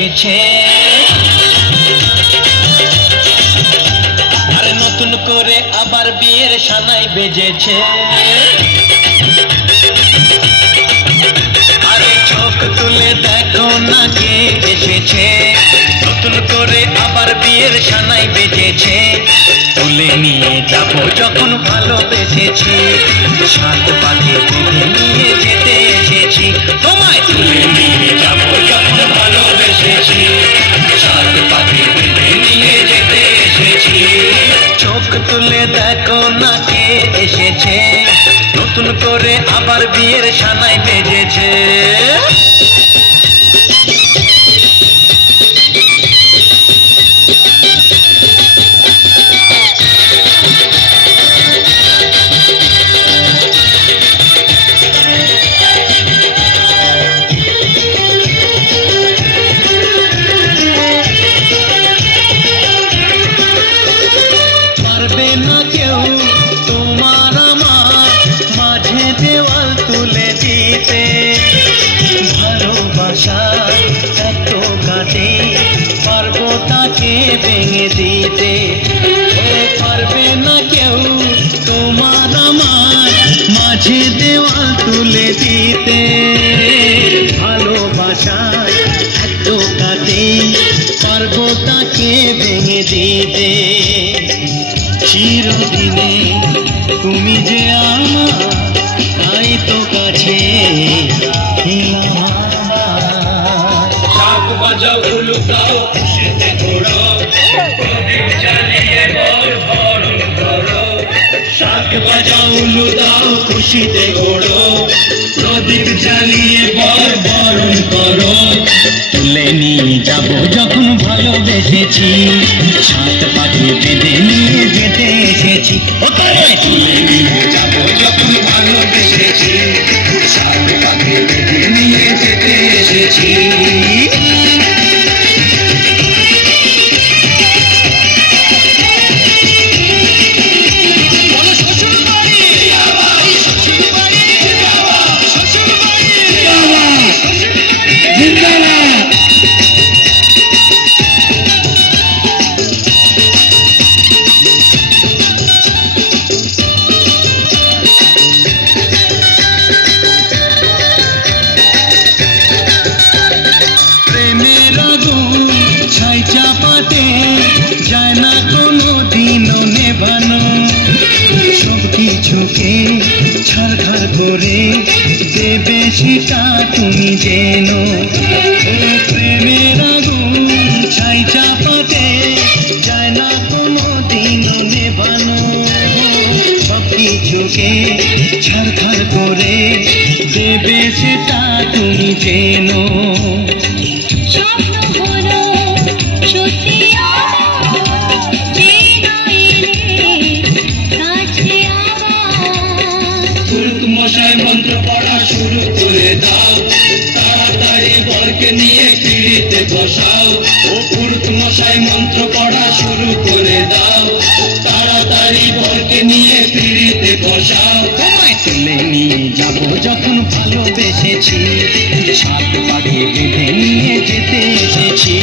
এসেছে, আর নতুন করে আবার বিয়ের সানাই বেজেছে। আরে চোখ তুলে দেখো না কে এসেছে, নতুন করে আবার বিয়ের সানাই বেজেছে। তুলে নিয়ে যাব যখন ভালোবেসেছি, সাত পাখি বেঁধে নিয়ে যেতে এসেছি। তোমায় তুলে নিয়ে যাব যখন ভালোবেসেছি, সাত পাখি বেঁধে নিয়ে যেতে এসেছি। চোখ তুলে দেখো না কে এসেছে, নতুন করে আবার বিয়ের সানাই বেজেছে। পারবে না কেউ তোমার আমার মাঝে দেওয়াল তুলে দিতে, ভালোবাসা এত কাটে পারবো তাকে ভেঙে দিতে। ও পারবে না কেউ তোমার আমার মাঝে দেওয়াল তুলে দিতে, ভালোবাসা এত কাটে পারবো তাকে ভেঙে দিতে। চিরদিনে তুমি যে আমার, তাই তো কাছে শাক বাজাও উলুটাও খুশিতে ঘোরো, প্রদীপ জ্বালিয়ে বর বরণ করো। শাক বাজাও উলুটাও খুশিতে ঘোরো, প্রদীপ জ্বালিয়ে বর বরণ করো। তুলে নিয়ে যাব যখন ভালোবেসেছি, সাত পাখি বেঁধে নিয়ে যেতে এসেছি। ও তোমায় তুলে নিয়ে যাব যখন ভালোবেসেছি, সাত পাখি বেঁধে নিয়ে যেতে এসেছি। চাপাতে যায় না কোনো দিনও নেভানো, সব কিছুকে ছাড়খাড় করে দেবে সেটা তুমি জেনো। প্রেমের আগুন ছাই চাপাতে যায় না কোনো দিনও নেভানো, সব কিছুকে ছাড়খাড় করে দেবে সেটা তুমি জেনো। মশাই মন্ত্র পড়া শুরু করে দাও, তাড়াতাড়ি বরকে নিয়ে পিড়িতে বসাও। ও পুরুত মশাই মন্ত্র পড়া শুরু করে দাও, তাড়াতাড়ি বরকে নিয়ে পিড়িতে বসাও। তোমায় তুলে নিয়ে যাব যখন ভালোবেসেছি, সাত পাখি বেঁধে নিয়ে যেতে এসেছি।